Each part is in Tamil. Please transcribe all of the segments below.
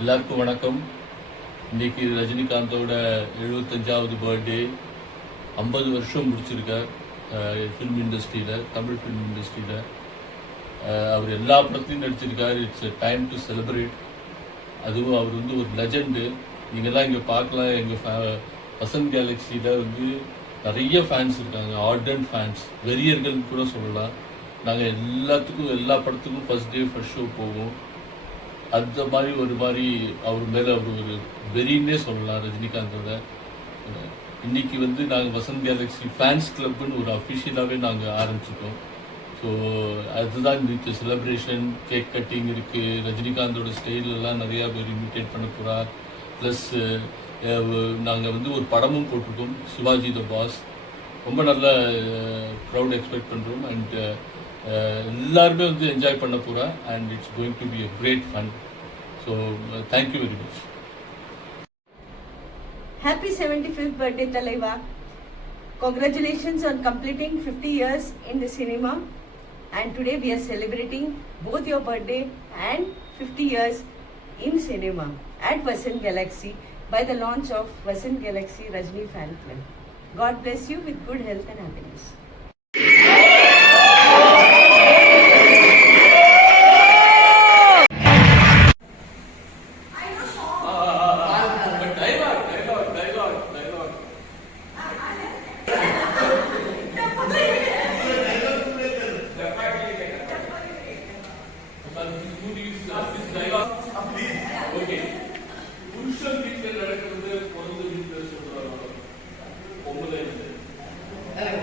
எல்லாருக்கும் வணக்கம். இன்னைக்கு ரஜினிகாந்தோட 75வது பர்த்டே. 50 வருஷம் முடிச்சிருக்கார் ஃபிலிம் இண்டஸ்ட்ரியில், தமிழ் ஃபிலிம் இண்டஸ்ட்ரியில். அவர் எல்லா படத்தையும் நடிச்சிருக்கார். It's time to celebrate. அதுவும் அவர் வந்து ஒரு லெஜெண்டு. நீங்கள்லாம் இங்கே பார்க்கலாம், எங்கள் வசந்த் கேலக்ஸியில் வந்து நிறைய ஃபேன்ஸ் இருக்காங்க, ஆர்டன்ட் ஃபேன்ஸ், வெறியர்கள் கூட சொல்லலாம். நாங்கள் எல்லா படத்துக்கும் ஃபர்ஸ்ட் டே ஃபர்ஸ்ட் ஷோ போவோம். அந்த மாதிரி ஒரு மாதிரி அவர் மேலே அவர் ஒரு வெறின்னே சொல்லலாம் ரஜினிகாந்தோட. இன்னைக்கு வந்து நாங்கள் வசந்த் கேலக்ஸி ஃபேன்ஸ் கிளப்னு ஒரு அஃபிஷியலாகவே நாங்கள் ஆரம்பிச்சிட்டோம். ஸோ அதுதான் இன்னைக்கு செலிப்ரேஷன். கேக் கட்டிங் இருக்குது, ரஜினிகாந்தோட ஸ்டைலெல்லாம் நிறையா பேர் இமிட்டேட் பண்ண போகிறார். ப்ளஸ் நாங்கள் வந்து ஒரு படமும் போட்டிருக்கோம், சிவாஜி த பாஸ். ரொம்ப நல்ல க்ரௌட் எக்ஸ்பெக்ட் பண்ணுறோம். அண்ட் எல்லாருமே வந்து என்ஜாய் பண்ண போகிறா. And it's going to be a great fun. So thank you very much. Happy 75th birthday Talaiva. Congratulations on completing 50 years in the cinema, and today we are celebrating both your birthday and 50 years in cinema at Vasant Galaxy by the launch of Vasant Galaxy Rajni Fan Club. God bless you with good health and happiness. புருஷன் வீட்டில் நடக்கிறது பொருள் வீட்டில் சொல்றாங்க பொம்பளை.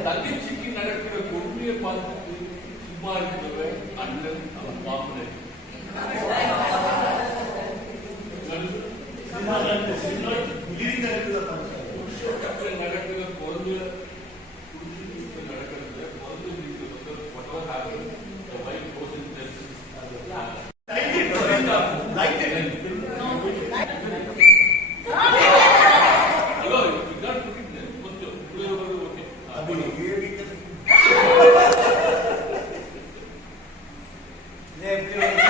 தங்கச்சிக்கு நடக்கிற கொடுமையை பார்த்துட்டு சும்மா இருக்கிறவ அண்ணன் அவன் மாப்பிள்ளை. புருஷன் நடக்கிற பொருள் Yeah.